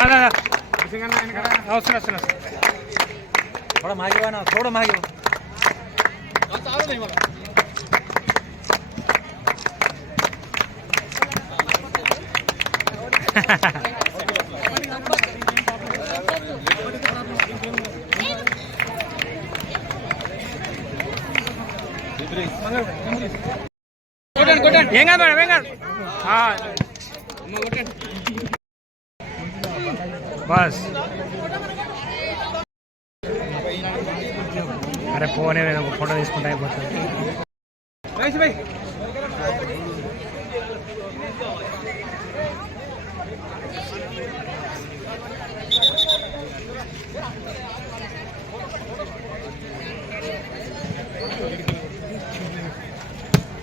ಅವಸರ ಅವಸರ ಥೋಡ ಮಾಗಿವ ನಾವು ಥೋಡ ಮಾಗಿವ ಹೆಂಗದ ಮೇಡಮ್ ಹೆಂಗದ ಹಾಂ బస్ అరే పోనీ నేను ఒక ఫోటో తీసుకుంటా అయిపోతుంది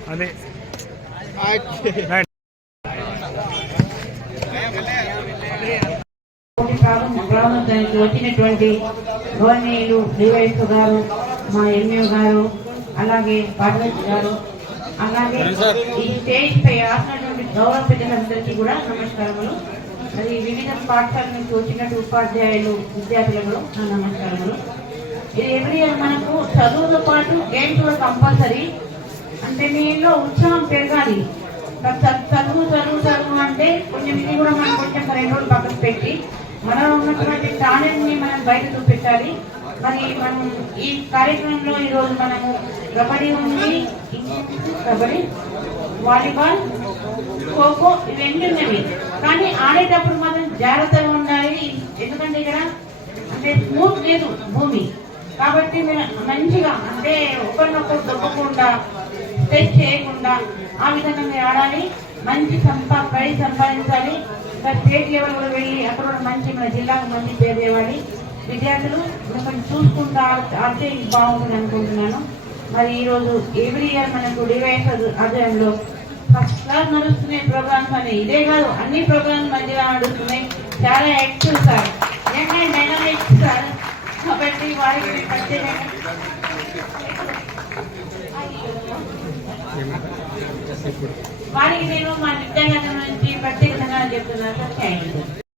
అదే ప్రారంభానికి వచ్చినటువంటి గవర్నీయులు డివైఎస్ గారు మా ఎంఏ గారు అలాగే పార్వతి గారు అలాగే ఈ స్టేజ్ పై ఆసినటువంటి గౌరవ పెద్దలందరికీ కూడా నమస్కారములు. మరి వివిధ పాఠశాల నుంచి వచ్చినట్టు ఉపాధ్యాయులు విద్యార్థులకు నా నమస్కారములు. ఇది ఎవ్రీ ఇయర్ మనకు చదువుతో పాటు గేమ్స్ కూడా కంపల్సరీ. అంటే మీలో ఉత్సాహం పెరగాలి. చదువు చదువు చదువు అంటే కొంచెం ఇది కూడా మనం కొంచెం రెండు రోజులు పక్కకు పెట్టి మనలో ఉన్నటువంటి టాలెంట్ని మనం బయట చూపెట్టాలి. మరి మనం ఈ కార్యక్రమంలో ఈ రోజు మనము కబడ్డీ ఉంది. కబడ్డీ వాలీబాల్ ఖోఖో ఇవన్నీ ఉన్నవి. కానీ ఆడేటప్పుడు మాత్రం జాగ్రత్తగా ఉండాలి. ఎందుకంటే ఇక్కడ అంటే స్మూత్ లేదు భూమి. కాబట్టి మంచిగా అంటే ఒకరినొకరు దొక్కకుండా టెస్ట్ చేయకుండా ఆ విధంగా మీరు ఆడాలి. మంచి సంపా పై సంపాదించాలి. స్టేట్ లెవెల్ కూడా వెళ్ళి అక్కడ కూడా మంచి మన జిల్లాకు మంచి పేరు విద్యార్థులు కొంచెం చూసుకుంటా అంటే బాగుంటుంది అనుకుంటున్నాను. మరి ఈరోజు ఎవ్రీ ఇయర్ మనకు డివైస్ ఆధ్వర్యంలో ఫస్ట్ క్లాస్ నడుస్తున్నాయి ప్రోగ్రామ్స్ అని. ఇదే కాదు అన్ని ప్రోగ్రామ్స్ మంచిగా నడుస్తున్నాయి. చాలా యాక్టివ్ సార్. ఏంటంటే డైనమిక్ సార్. కాబట్టి వారికి నేను ప్రత్యేకంగా వారికి నేను మా విద్యాగతం నుంచి ప్రత్యేకంగా చెప్తున్నాను